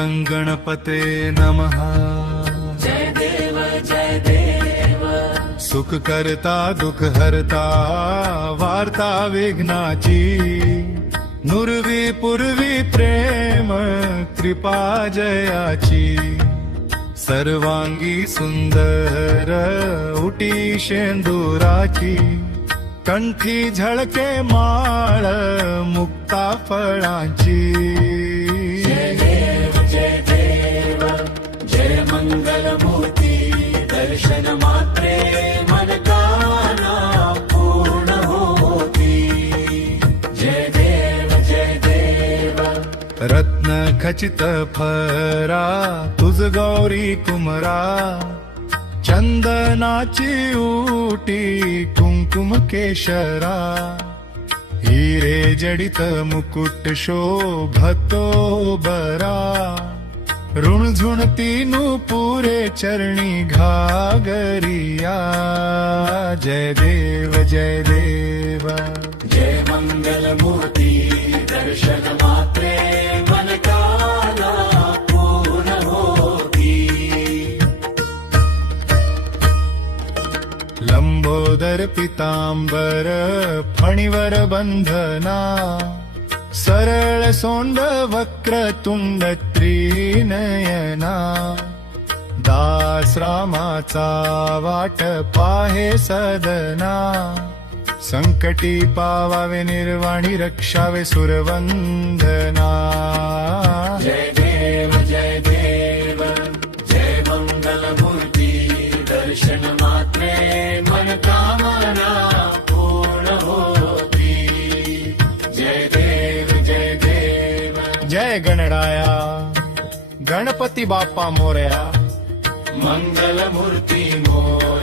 गंगणपते नमः। जय देव जय देव। सुख करता दुख हरता वार्ता विघ्नाची। नुरवी पूर्वी प्रेम कृपा जयाची। सर्वांगी सुंदर उटी शेंदुराची। कंठी झळके माळ मुक्ता फळांची। जय देव जय देव। जय मंगल मूर्ती दर्शन मात्रे मनकामना पूर्ण होती। जय देव जय देव। रत्न खचित फरा तुझ गौरी कुमरा। चंदनाची उटी कुंकुम केशरा। हिरे जडित मुकुट शोभतो बरा। ऋणझुणती नुपुरे चरणी घागरिया। जय देव जय देव। जय मंगल मूर्ती दर्शन मात्रे मनकामना पूर्ण होती। लंबोदर पितांबर फणीवर बंधना। सरळ सोंड वक्रतुंड त्रिनयना। दास रामाचा वाट पाहे सदना। संकटी पावावे निर्वाणी रक्षावे सुरवंदना। जय देव जय देव। जय मंगल मूर्ती दर्शन मात्रे मनकामना पूर्ण होती। जय देव जय देव। जय गणराया गणपती बाप्पा मोरया। मंगल मूर्ती मोरया।